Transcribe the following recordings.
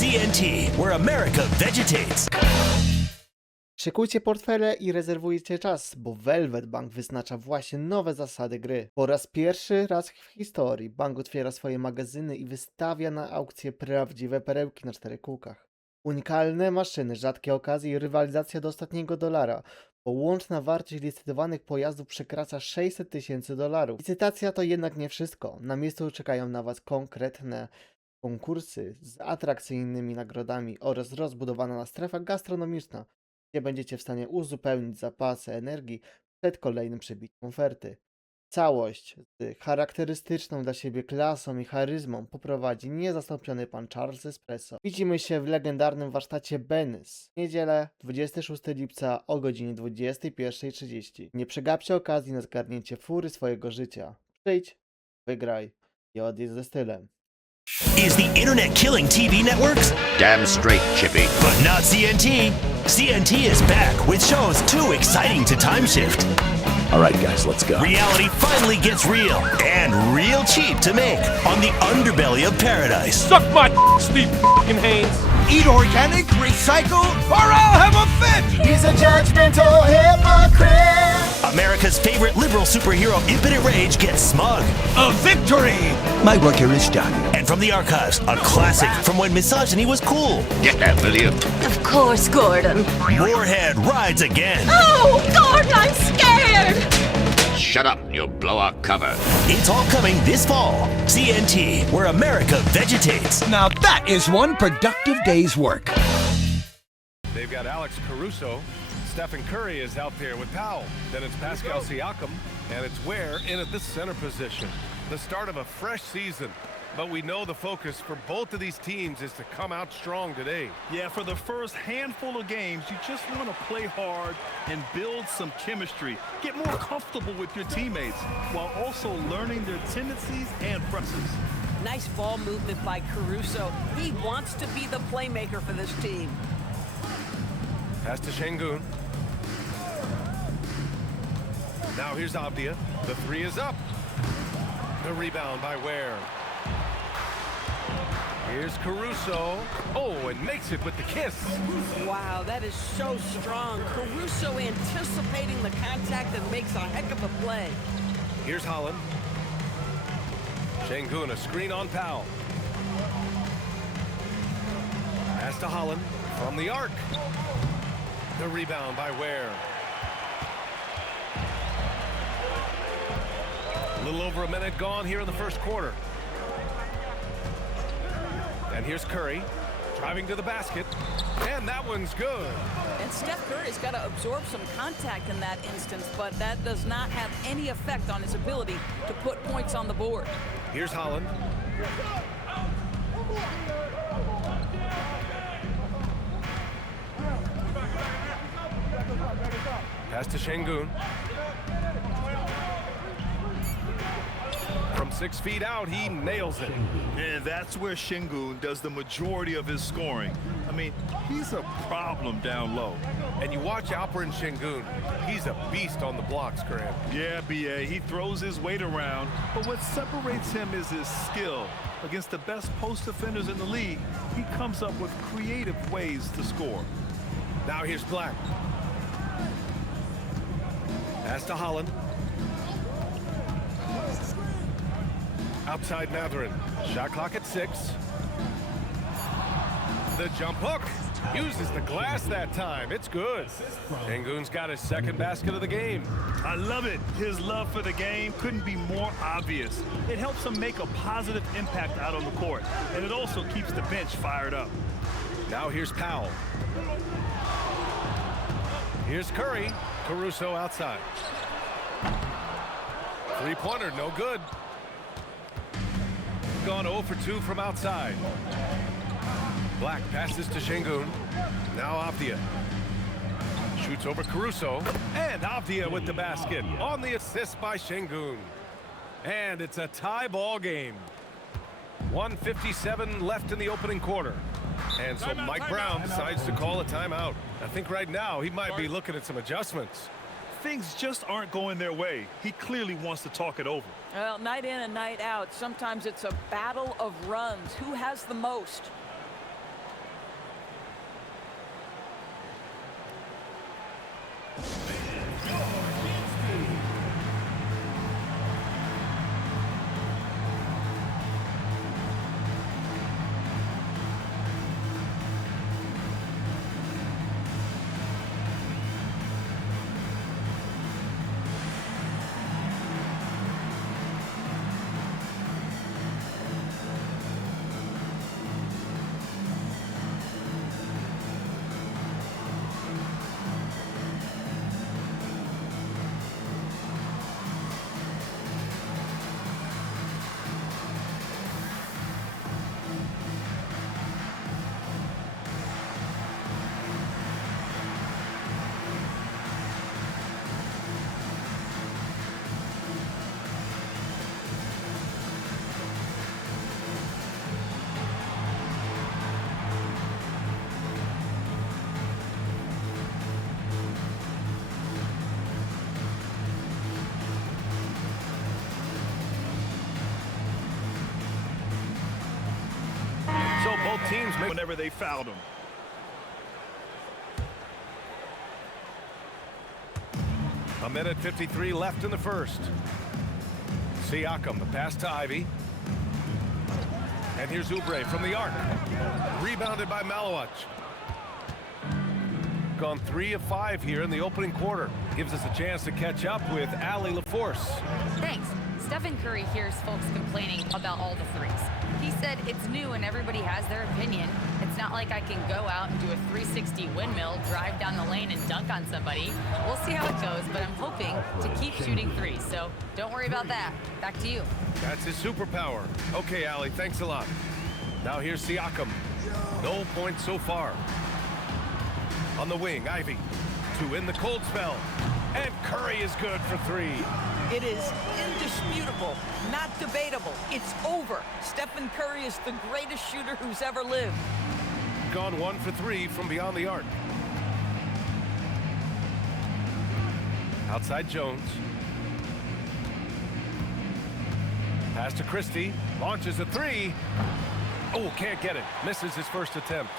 CNT, where America vegetates. Szykujcie portfele i rezerwujcie czas, bo MazeBank wyznacza właśnie nowe zasady gry. Po raz pierwszy w historii bank otwiera swoje magazyny i wystawia na aukcję prawdziwe perełki na 4 kółkach. Unikalne maszyny, rzadkie okazje i rywalizacja do ostatniego dolara, bo łączna wartość licytowanych pojazdów przekracza $600,000. Licytacja to jednak nie wszystko. Na miejscu czekają na Was konkretne konkursy z atrakcyjnymi nagrodami oraz rozbudowana strefa gastronomiczna, gdzie będziecie w stanie uzupełnić zapasy energii przed kolejnym przebiciem oferty. Całość z charakterystyczną dla siebie klasą i charyzmą poprowadzi niezastąpiony pan Charles Espresso. Widzimy się w legendarnym warsztacie Benz w niedzielę 26 lipca o godzinie 21:30. Nie przegapcie okazji na zgarnięcie fury swojego życia. Przyjdź, wygraj i odjedź ze stylem. Is the internet killing TV networks? Damn straight, Chippy. But not CNT. CNT is back with shows too exciting to time shift. All right, guys, let's go. Reality finally gets real and real cheap to make on the underbelly of paradise. Suck my Steve f***ing hands. Eat organic, recycle, or I'll have a fit! He's a judgmental hypocrite. America's favorite liberal superhero Impotent Rage gets smug. A victory! My work here is done. And from the archives, a classic from when misogyny was cool. Get that, will you? Of course, Gordon. Moorhead rides again. Oh, Gordon, I'm scared! Shut up, you'll blow our cover. It's all coming this fall. CNT, where America vegetates. Now that is one productive day's work. They've got Alex Caruso. Stephen Curry is out there with Powell. Then it's Pascal Siakam, and it's Ware in at the center position. The start of a fresh season. But we know the focus for both of these teams is to come out strong today. Yeah, for the first handful of games, you just want to play hard and build some chemistry. Get more comfortable with your teammates while also learning their tendencies and preferences. Nice ball movement by Caruso. He wants to be the playmaker for this team. Pass to Şengün. Now here's Avdia. The three is up. The rebound by Ware. Here's Caruso. Oh, and makes it with the kiss. Wow, that is so strong. Caruso anticipating the contact and makes a heck of a play. Here's Holland. Şengün, a screen on Powell. Pass to Holland from the arc. The rebound by Ware. A little over a minute gone here in the first quarter. And here's Curry, driving to the basket, and that one's good. And Steph Curry's got to absorb some contact in that instance, but that does not have any effect on his ability to put points on the board. Here's Holland. Pass to Şengün. From 6 feet out, he nails it. And that's where Şengün does the majority of his scoring. I mean, he's a problem down low. And you watch Alperen Şengün. He's a beast on the blocks, Graham. Yeah, B.A., he throws his weight around, but what separates him is his skill. Against the best post defenders in the league, he comes up with creative ways to score. Now here's Black. Pass to Holland. Outside Mathurin. Shot clock at 6. The jump hook. Uses the glass that time. It's good. Şengün's got his second basket of the game. I love it. His love for the game couldn't be more obvious. It helps him make a positive impact out on the court, and it also keeps the bench fired up. Now here's Powell. Here's Curry. Caruso outside. Three-pointer, no good. Gone 0 for 2 from outside. Black passes to Şengün. Now Avdia. Shoots over Caruso. And Avdia with the basket. On the assist by Şengün. And it's a tie ball game. 1:57 left in the opening quarter. And so Mike Brown decides to call a timeout. I think right now he might be looking at some adjustments. Things just aren't going their way. He clearly wants to talk it over. Well, night in and night out, sometimes it's a battle of runs. Who has the most? So both teams make Whenever they fouled him. a minute 53 left in the first. Siakam, the pass to Ivy. And here's Oubre from the arc. Rebounded by Malowich. Gone 3 of 5 here in the opening quarter. Gives us a chance to catch up with Allie LaForce. Thanks. Stephen Curry hears folks complaining about all the threes. He said it's new and everybody has their opinion. It's not like I can go out and do a 360 windmill, drive down the lane and dunk on somebody. We'll see how it goes, but I'm hoping to keep shooting threes, so don't worry about that. Back to you. That's his superpower. Okay, Allie, thanks a lot. Now here's Siakam. No points so far. On the wing, Ivy. To in the cold spell. And Curry is good for 3. It is indisputable, not debatable. It's over. Stephen Curry is the greatest shooter who's ever lived. Gone 1 for 3 from beyond the arc. Outside Jones. Pass to Christie. Launches a 3. Oh, can't get it. Misses his first attempt.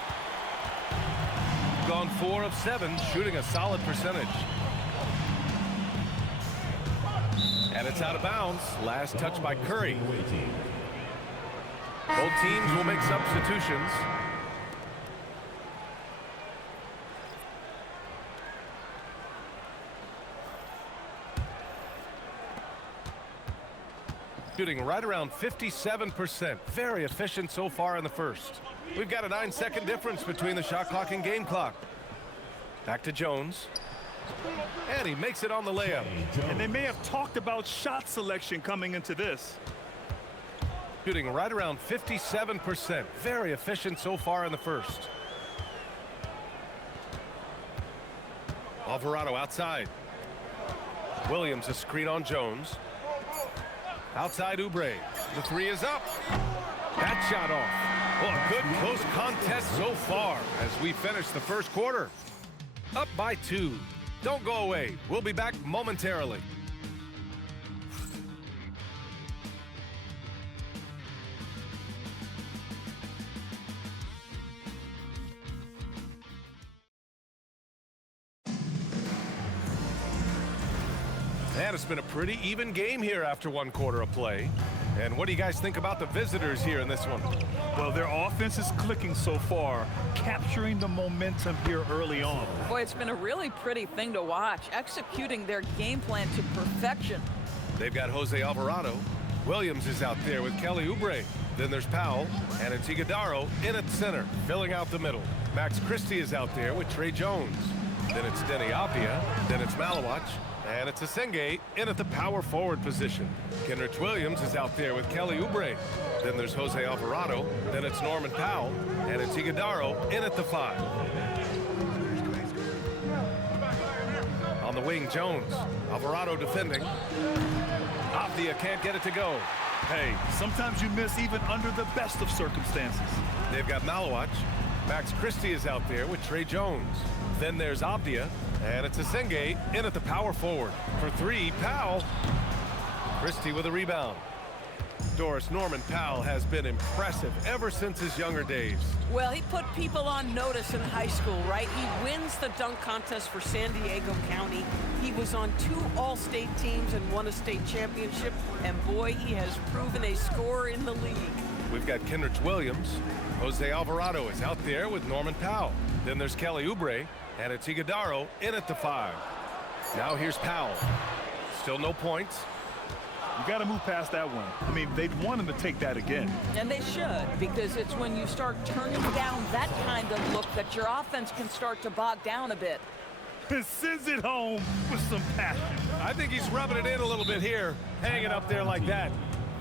Gone 4 of 7, shooting a solid percentage. And it's out of bounds. Last touch by Curry. Both teams will make substitutions. Shooting right around 57%. Very efficient so far in the first. We've got a 9-second difference between the shot clock and game clock. Back to Jones. And he makes it on the layup. And they may have talked about shot selection coming into this. Shooting right around 57%. Very efficient so far in the first. Alvarado outside. Williams a screen on Jones. Outside Oubre. The 3 is up. That shot off. Well, a good close contest so far as we finish the first quarter. Up by 2. Don't go away. We'll be back momentarily. And it's been a pretty even game here after 1 quarter of play. And what do you guys think about the visitors here in this one? Well, their offense is clicking so far, capturing the momentum here early on. Boy, it's been a really pretty thing to watch, executing their game plan to perfection. They've got Jose Alvarado. Williams is out there with Kelly Oubre. Then there's Powell, and it's Iguodaro in at center, filling out the middle. Max Christie is out there with Trey Jones. Then it's Denny Apia. Then it's Malowich. And it's Asenge in at the power forward position. Kenrich Williams is out there with Kelly Oubre. Then there's Jose Alvarado. Then it's Norman Powell. And it's Iguodaro in at the 5. On the wing, Jones. Alvarado defending. Apia can't get it to go. Hey, sometimes you miss even under the best of circumstances. They've got Malowich. Max Christie is out there with Trey Jones. Then there's Apia. And it's Asenge in at the power forward. For 3, Powell. Christie with a rebound. Doris, Norman Powell has been impressive ever since his younger days. Well, he put people on notice in high school, right? He wins the dunk contest for San Diego County. He was on 2 All-State teams and won a state championship. And boy, he has proven a scorer in the league. We've got Kenrich Williams. Jose Alvarado is out there with Norman Powell. Then there's Kelly Oubre, and it's Iguodaro in at the 5. Now here's Powell. Still no points. You got to move past that one. I mean, they'd want him to take that again. And they should, because it's when you start turning down that kind of look that your offense can start to bog down a bit. Sends it home with some passion. I think he's rubbing it in a little bit here, hanging up there like that.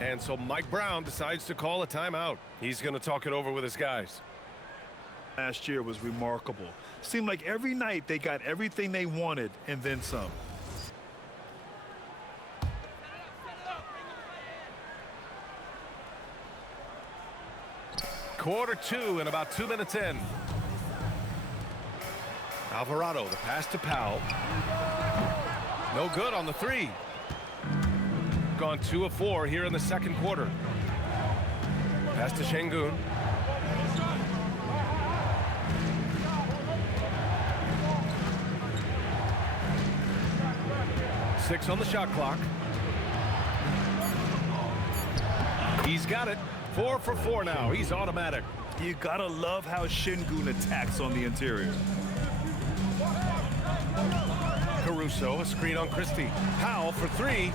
And so Mike Brown decides to call a timeout. He's going to talk it over with his guys. Last year was remarkable. Seemed like every night they got everything they wanted and then some. Quarter 2 and about 2 minutes in. Alvarado, the pass to Powell. No good on the 3. Gone 2 of 4 here in the second quarter. Pass to Şengün. Six on the shot clock. He's got it. 4 for 4 now. He's automatic. You gotta love how Şengün attacks on the interior. Caruso, a screen on Christie. Powell for 3.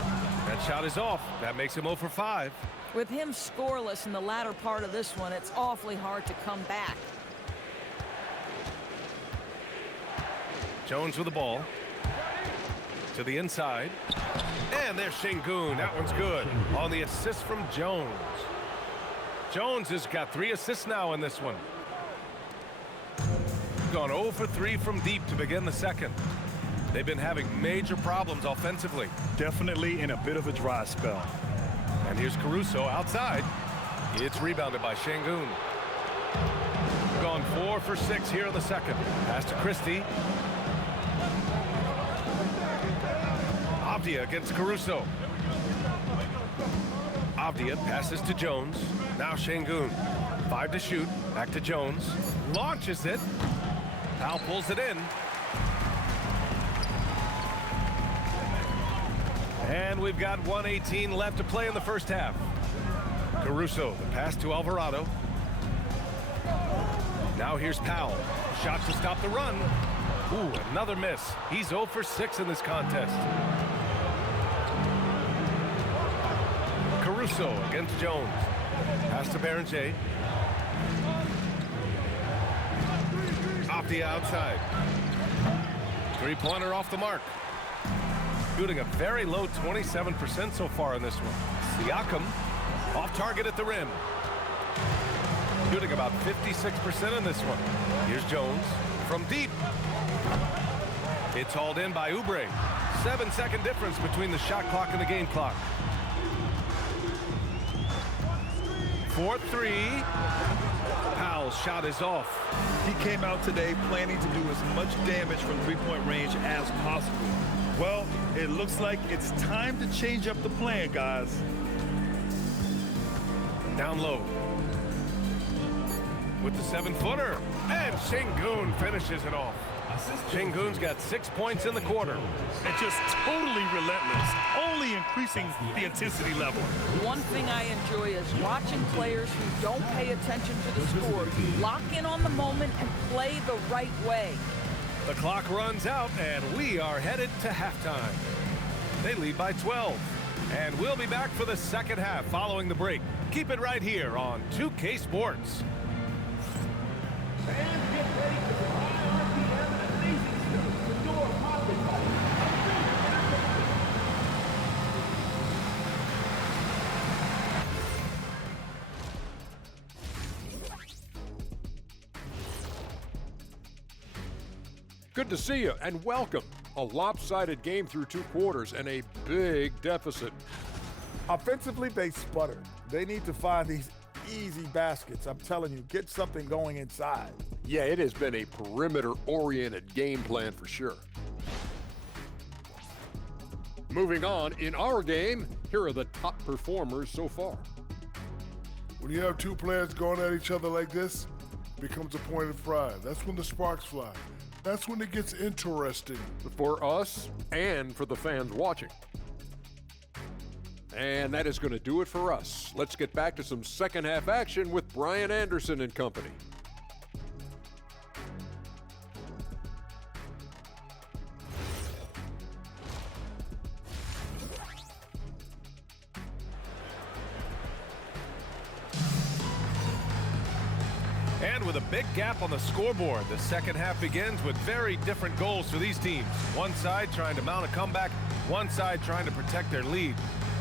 That shot is off. That makes him 0 for 5. With him scoreless in the latter part of this one, it's awfully hard to come back. Jones with the ball. To the inside. And there's Şengün. That one's good. On the assist from Jones. Jones has got 3 assists now in this one. Gone 0 for 3 from deep to begin the second. They've been having major problems offensively. Definitely in a bit of a dry spell. And here's Caruso outside. It's rebounded by Şengün. Gone 4 for 6 here in the second. Pass to Christie. Avdia against Caruso. Avdia passes to Jones. Now Şengün. 5 to shoot. Back to Jones. Launches it. Powell pulls it in. And we've got 1:18 left to play in the first half. Caruso, the pass to Alvarado. Now here's Powell. Shot to stop the run. Ooh, another miss. He's 0 for 6 in this contest. Caruso against Jones. Pass to Berenger. Avdia outside. 3-pointer off the mark. Shooting a very low 27% so far in this one. Siakam off target at the rim. Shooting about 56% in this one. Here's Jones from deep. It's hauled in by Oubre. 7-second difference between the shot clock and the game clock. 4-3. Powell's shot is off. He came out today planning to do as much damage from 3-point range as possible. Well, it looks like it's time to change up the plan, guys. Down low. With the 7-footer. And Şengün finishes it off. Şengün's got 6 points in the quarter. And just totally relentless, only increasing the intensity level. One thing I enjoy is watching players who don't pay attention to the score lock in on the moment and play the right way. The clock runs out, and we are headed to halftime. They lead by 12. And we'll be back for the second half following the break. Keep it right here on 2K Sports. Fans, get ready for the IRPM and Amazing Stuff. The door popping. Good to see you, and welcome. A lopsided game through 2 quarters and a big deficit. Offensively, they sputter. They need to find these easy baskets. I'm telling you, get something going inside. Yeah, it has been a perimeter-oriented game plan for sure. Moving on, in our game, here are the top performers so far. When you have two players going at each other like this, it becomes a point of pride. That's when the sparks fly. That's when it gets interesting. For us and for the fans watching. And that is going to do it for us. Let's get back to some second half action with Brian Anderson and company. And with a big gap on the scoreboard, the second half begins with very different goals for these teams. One side trying to mount a comeback, one side trying to protect their lead.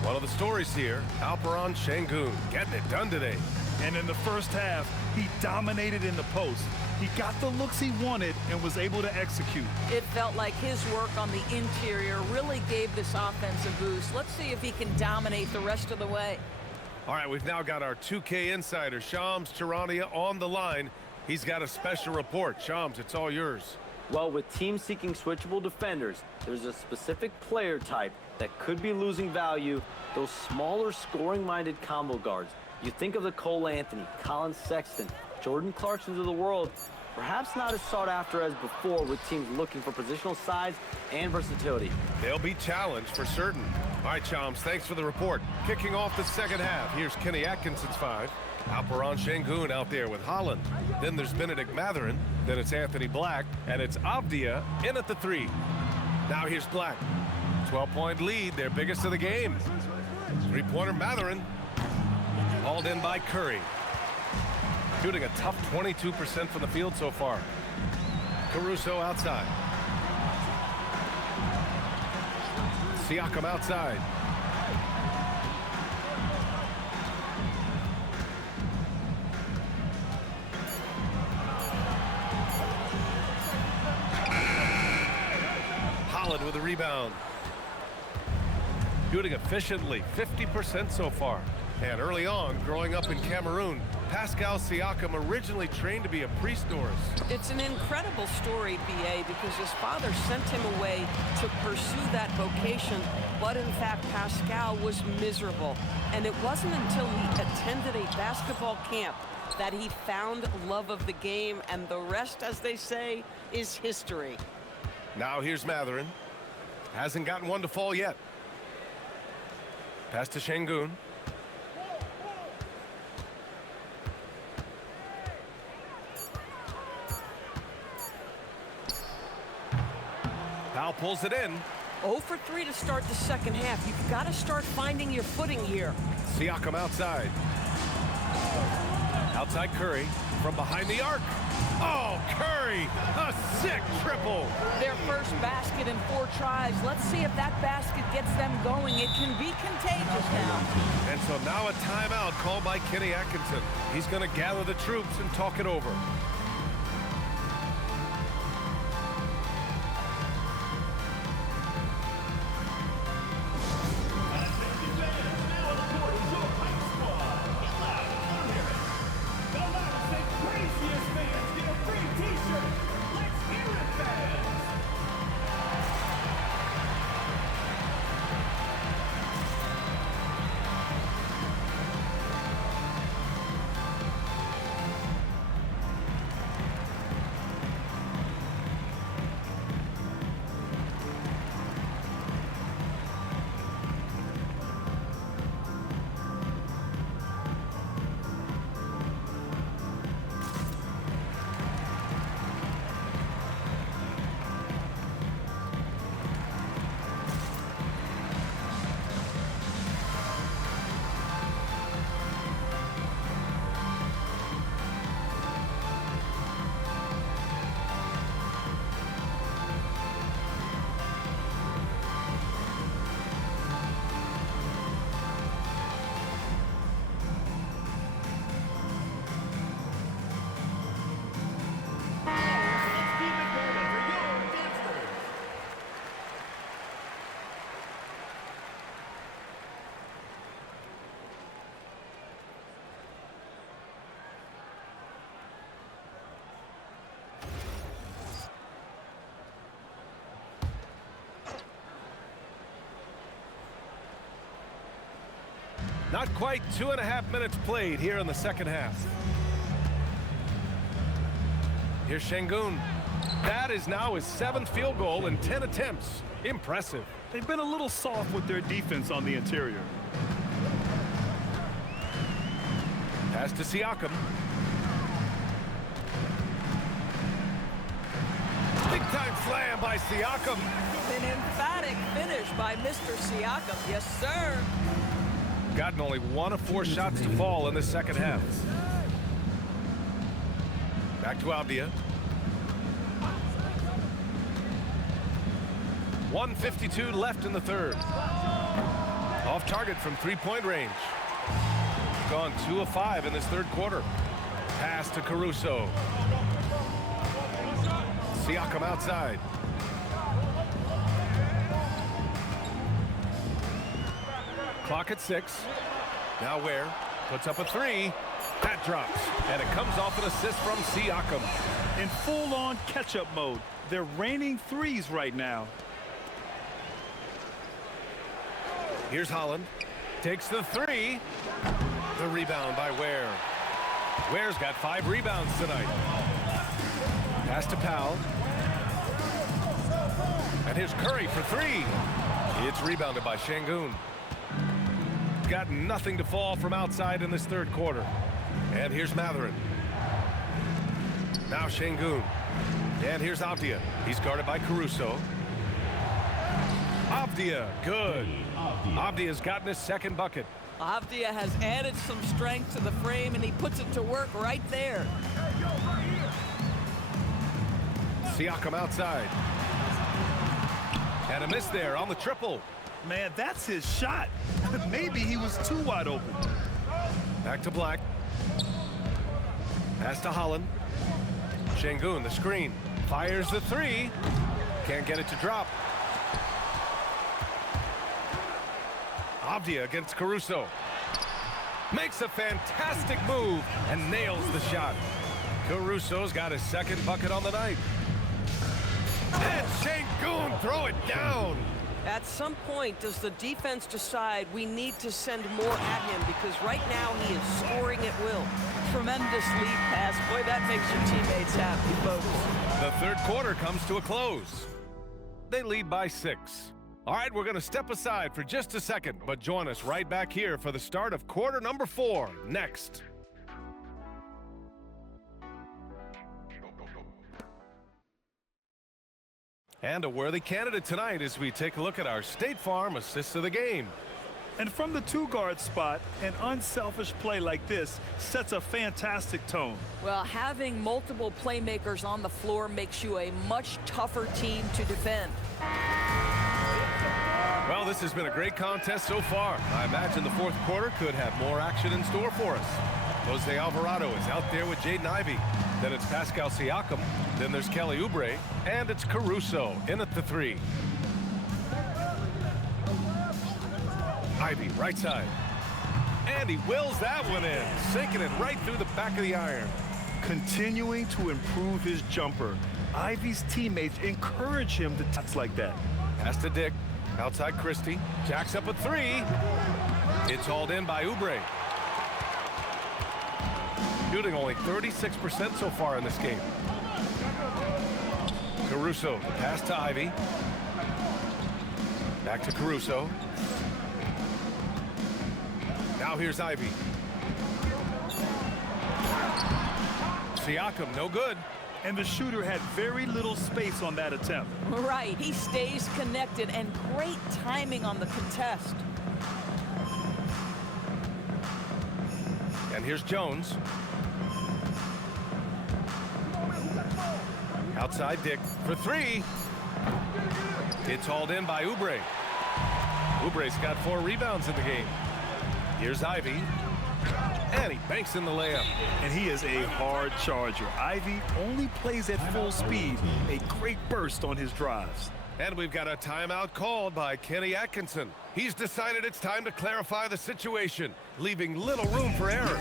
One of the stories here, Alperon Şengün getting it done today. And in the first half, he dominated in the post. He got the looks he wanted and was able to execute. It felt like his work on the interior really gave this offense a boost. Let's see if he can dominate the rest of the way. All right, we've now got our 2K insider, Shams Charania, on the line. He's got a special report. Shams, it's all yours. Well, with teams seeking switchable defenders, there's a specific player type that could be losing value, those smaller scoring-minded combo guards. You think of the Cole Anthony, Colin Sexton, Jordan Clarksons of the world, perhaps not as sought after as before with teams looking for positional size and versatility. They'll be challenged for certain. All right, Shams, thanks for the report. Kicking off the second half, here's Kenny Atkinson's 5. Alperon Şengün out there with Holland. Then there's Benedict Mathurin. Then it's Anthony Black. And it's Avdia in at the 3. Now here's Black. 12-point lead, their biggest of the game. Three-pointer Mathurin. Hauled in by Curry. Shooting a tough 22% from the field so far. Caruso outside. Siakam outside. Holland with a rebound. Shooting efficiently, 50% so far. And early on, growing up in Cameroon, Pascal Siakam originally trained to be a priest Norris. It's an incredible story, B.A., because his father sent him away to pursue that vocation, but in fact, Pascal was miserable. And it wasn't until he attended a basketball camp that he found love of the game, and the rest, as they say, is history. Now here's Mathurin. Hasn't gotten one to fall yet. Pass to Şengün. Powell pulls it in. 0 for 3 to start the second half. You've got to start finding your footing here. Siakam outside. Outside Curry from behind the arc. Oh, Curry, a sick triple. Their first basket in 4 tries. Let's see if that basket gets them going. It can be contagious now. And so now a timeout called by Kenny Atkinson. He's going to gather the troops and talk it over. Not quite 2.5 minutes played here in the second half. Here's Şengün. That is now his 7th field goal in 10 attempts. Impressive. They've been a little soft with their defense on the interior. Pass to Siakam. Big-time slam by Siakam. An emphatic finish by Mr. Siakam. Yes, sir. Gotten only 1 of 4 shots to fall in the second half. Back to Avdia. 1:52 left in the third. Off target from 3-point range. Gone 2 of 5 in this third quarter. Pass to Caruso. Siakam outside. Clock at 6. Now Ware puts up a 3. That drops, and it comes off an assist from Siakam. In full-on catch-up mode. They're raining threes right now. Here's Holland. Takes the 3. The rebound by Ware. Ware's got 5 rebounds tonight. Pass to Powell. And here's Curry for 3. It's rebounded by Şengün. Got nothing to fall from outside in this third quarter. And here's Mathurin. Now Şengün. And here's Avdia. He's guarded by Caruso. Avdia, good. Avdia's gotten his 2nd bucket. Avdia has added some strength to the frame, and he puts it to work right there. Siakam outside. And a miss there on the triple. Man, that's his shot. Maybe he was too wide open. Back to Black. Pass to Holland. Şengün, the screen. Fires the 3. Can't get it to drop. Avdia against Caruso. Makes a fantastic move and nails the shot. Caruso's got his 2nd bucket on the night. And Şengün throw it down. At some point, does the defense decide we need to send more at him? Because right now he is scoring at will. Tremendous lead pass. Boy, that makes your teammates happy, folks. The third quarter comes to a close. They lead by 6. All right, we're going to step aside for just a second, but join us right back here for the start of quarter number 4 next. And a worthy candidate tonight as we take a look at our State Farm assists of the game. And from the 2-guard spot, an unselfish play like this sets a fantastic tone. Well, having multiple playmakers on the floor makes you a much tougher team to defend. Well, this has been a great contest so far. I imagine the fourth quarter could have more action in store for us. Jose Alvarado is out there with Jaden Ivey. Then it's Pascal Siakam. Then there's Kelly Oubre. And it's Caruso in at the 3. Ivey, right side. And he wills that one in, sinking it right through the back of the iron. Continuing to improve his jumper. Ivey's teammates encourage him to touch like that. Pass to Dick. Outside Christie. Jacks up a 3. It's hauled in by Oubre. Shooting only 36% so far in this game. Caruso. Pass to Ivey. Back to Caruso. Now here's Ivey. Siakam, no good. And the shooter had very little space on that attempt. Right, he stays connected, and great timing on the contest. And here's Jones. Outside Dick for 3. It's hauled in by Oubre. Oubre's got 4 rebounds in the game. Here's Ivey. And he banks in the layup. And he is a hard charger. Ivey only plays at full speed. A great burst on his drives. And we've got a timeout called by Kenny Atkinson. He's decided it's time to clarify the situation, leaving little room for error.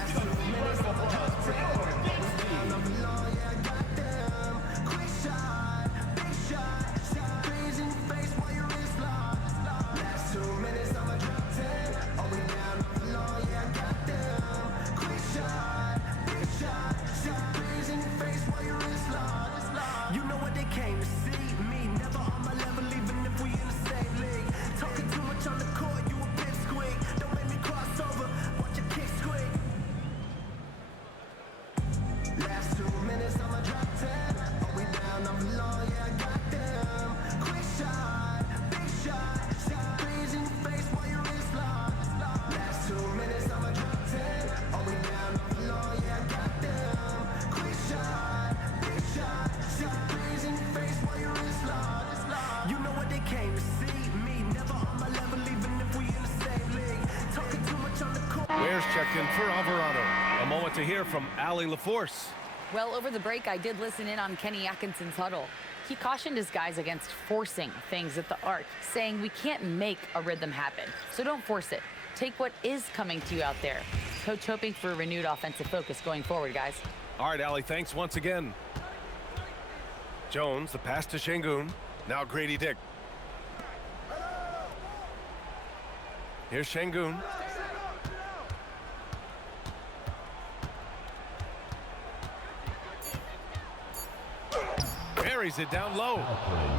came to see me. Never on my level, even if we in the same league. Talking too much on the court, you a pipsqueak. Don't make me cross over, watch your kick squeak. Last 2 minutes, I'ma drop 10. Are we down, I'm low, yeah, I got them. Quick shot, big shot. 6 threes in your face while your wrist locked. Last 2 minutes, I'ma drop 10. Are we down, I'm low, yeah, I got them. Quick shot, big shot. 6 threes in your face while your wrist locked. You know what they came to see me. Never on my level, even if we in the same league. Talking too much on the court. Where's checked in for Alvarado? A moment to hear from Allie LaForce. Well, over the break, I did listen in on Kenny Atkinson's huddle. He cautioned his guys against forcing things at the arc, saying we can't make a rhythm happen, so don't force it. Take what is coming to you out there. Coach hoping for a renewed offensive focus going forward, guys. All right, Allie, thanks once again. Jones, the pass to Şengün. Now Grady Dick. Here's Şengün. Buries it down low.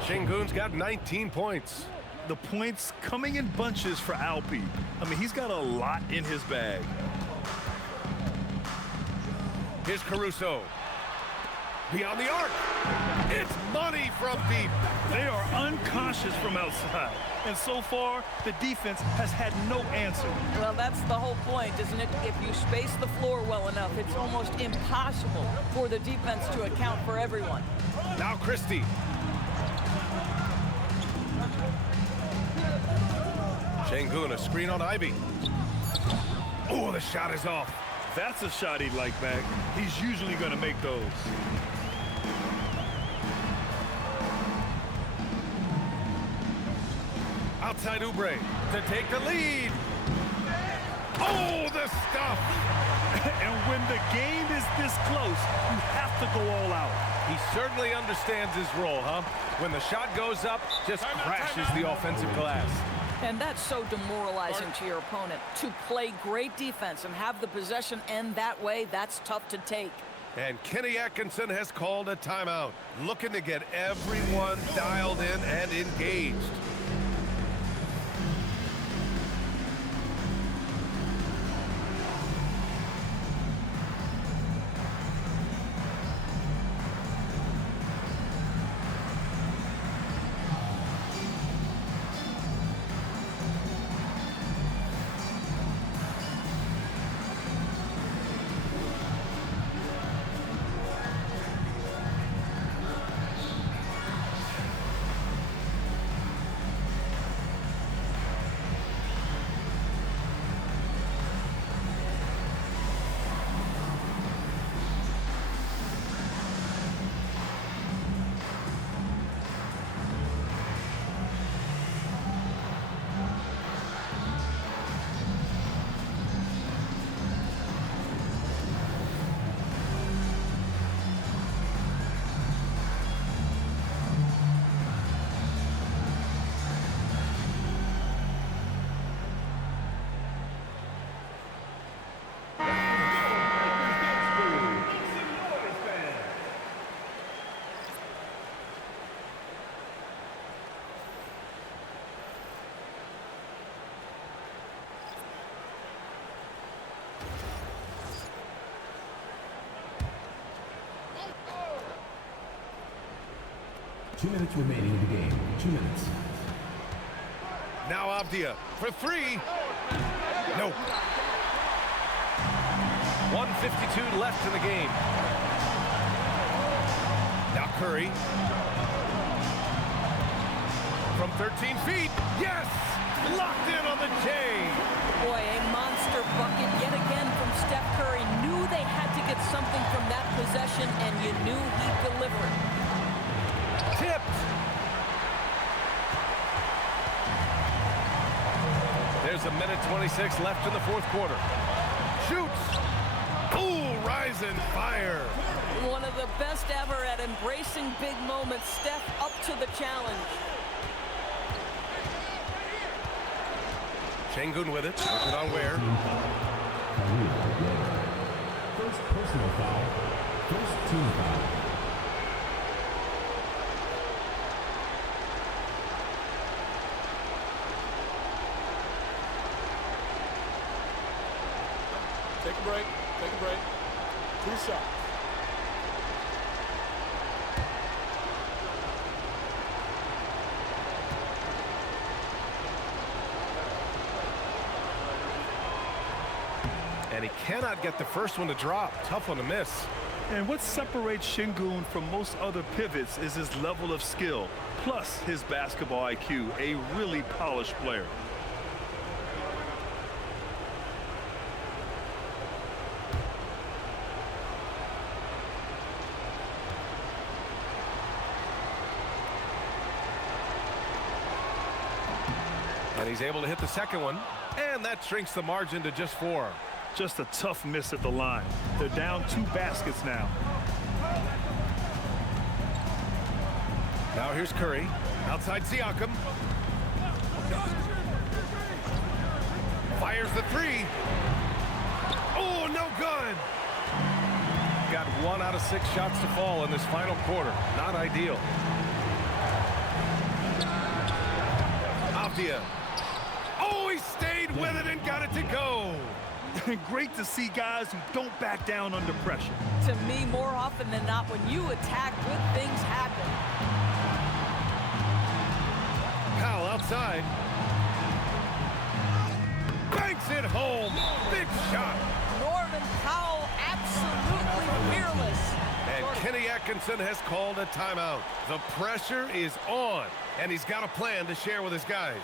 Şengün's got 19 points. The points coming in bunches for Alpi. I mean, he's got a lot in his bag. Here's Caruso. Beyond the arc. It's money from deep. They are unconscious from outside. And so far, the defense has had no answer. Well, that's the whole point, isn't it? If you space the floor well enough, it's almost impossible for the defense to account for everyone. Now Christie. Şengün, a screen on Ivy. Oh, the shot is off. That's a shot he'd like back. He's usually going to make those. Outside Oubre to take the lead. Oh, the stuff. And when the game is this close, you have to go all out. He certainly understands his role, huh? When the shot goes up, just crashes the offensive glass. And that's so demoralizing to your opponent. To play great defense and have the possession end that way, that's tough to take. And Kenny Atkinson has called a timeout, looking to get everyone dialed in and engaged. Two minutes remaining in the game. 2 minutes. Now Avdia for three. No. 1:52 left in the game. Now Curry. From 13 feet. Yes! Locked in on the J. Boy, a monster bucket yet again from Steph Curry. Knew they had to get something from that possession, and you knew he'd deliver. Tipped. There's 1:26 left in the fourth quarter. Shoots. Ooh, rise and fire. One of the best ever at embracing big moments. Steph up to the challenge. Şengün with it. Working on Ware. First personal foul. First team foul. break. Take a break. 2 shots. And he cannot get the first one to drop. Tough one to miss. And what separates Şengün from most other pivots is his level of skill, plus his basketball IQ, a really polished player. And he's able to hit the second one, and that shrinks the margin to just 4. Just a tough miss at the line. They're down 2 baskets now. Now here's Curry. Outside Siakam. Fires the 3. Oh, no good. Got 1 out of 6 shots to fall in this final quarter. Not ideal. Avdia. Oh, he stayed with it and got it to go. Great to see guys who don't back down under pressure. To me, more often than not, when you attack, good things happen. Powell outside. Banks it home. Big shot. Norman Powell absolutely fearless. And Kenny Atkinson has called a timeout. The pressure is on, and he's got a plan to share with his guys.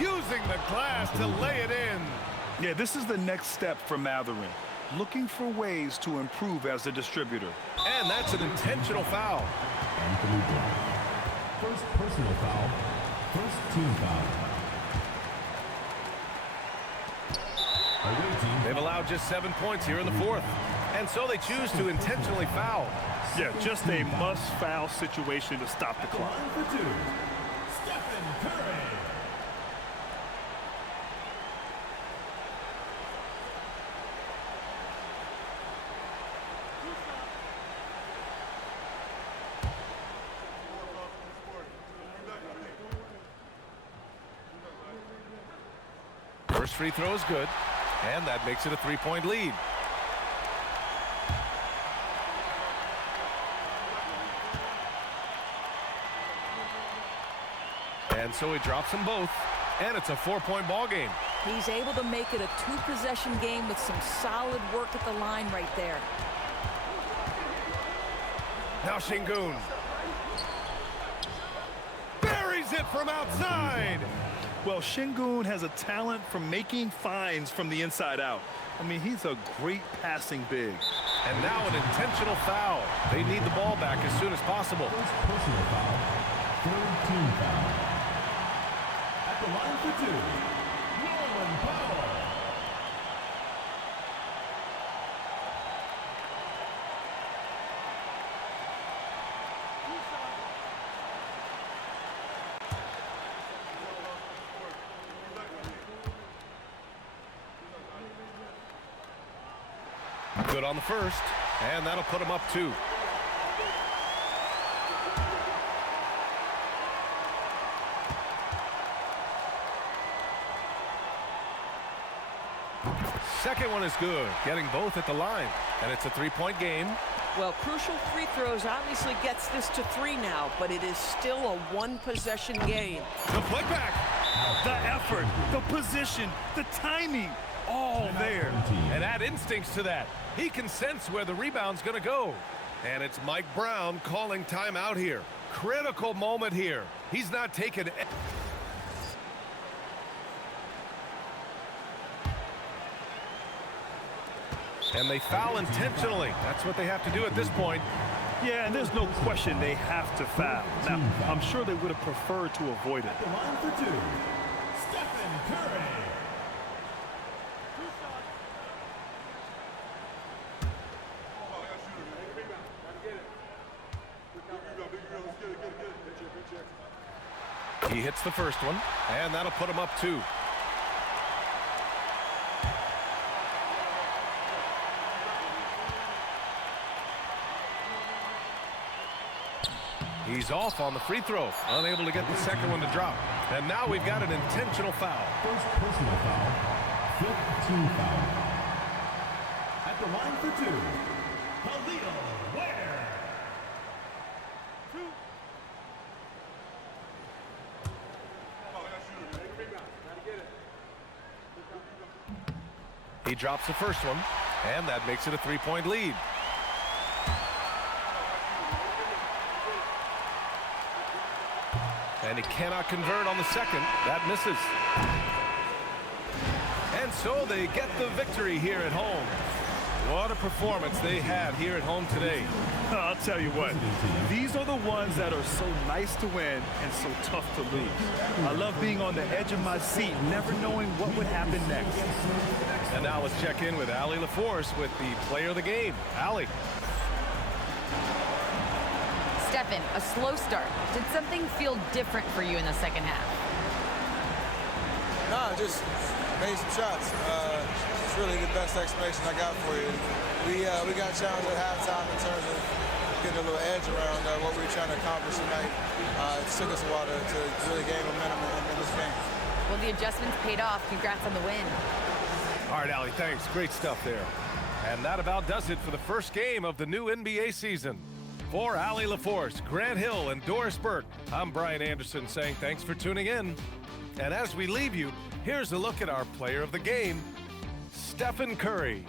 Using the glass to lay it in. Yeah, this is the next step for Matherin. Looking for ways to improve as a distributor. And that's an intentional foul. First personal foul. First team foul. They've allowed just 7 points here in the fourth. And so they choose to intentionally foul. Yeah, just a must-foul situation to stop the clock. First free throw is good, and that makes it a 3-point lead. And so he drops them both, and it's a 4-point ball game. He's able to make it a 2-possession game with some solid work at the line right there. Now Şengün buries it from outside. Well, Şengün has a talent for making finds from the inside out. I mean, he's a great passing big. And now an intentional foul. They need the ball back as soon as possible. First personal foul. Third team foul. At the line for 2, Norman Powell. Good on the first, and that'll put him up 2. Second one is good, getting both at the line, and it's a 3-point game. Well, crucial free throws obviously gets this to 3 now, but it is still a 1-possession game. The putback. The effort, the position, the timing, all there. And add instincts to that. He can sense where the rebound's going to go. And it's Mike Brown calling timeout here. Critical moment here. He's not taking... And they foul intentionally. That's what they have to do at this point. Yeah, and there's no question they have to foul. Now, I'm sure they would have preferred to avoid it. The line for 2, Stephen Curry. He hits the first one, and that'll put him up 2. He's off on the free throw, unable to get the second one to drop. And now we've got an intentional foul. First personal foul, 5th team foul. At the line for 2, Khalil Ware. He drops the first one, and that makes it a 3-point lead. And he cannot convert on the second. That misses. And so they get the victory here at home. What a performance they had here at home today. I'll tell you what, these are the ones that are so nice to win and so tough to lose. I love being on the edge of my seat, never knowing what would happen next. And now let's check in with Allie LaForce with the player of the game. Allie. Stephen, a slow start. Did something feel different for you in the second half? Nah, just made some shots. It's really the best explanation I got for you. We got challenged at halftime in terms of getting a little edge around what we were trying to accomplish tonight. It took us a while to really gain momentum in this game. Well, the adjustments paid off. Congrats on the win. All right, Allie, thanks. Great stuff there. And that about does it for the first game of the new NBA season. For Allie LaForce, Grant Hill, and Doris Burke, I'm Brian Anderson saying thanks for tuning in. And as we leave you, here's a look at our player of the game, Stephen Curry.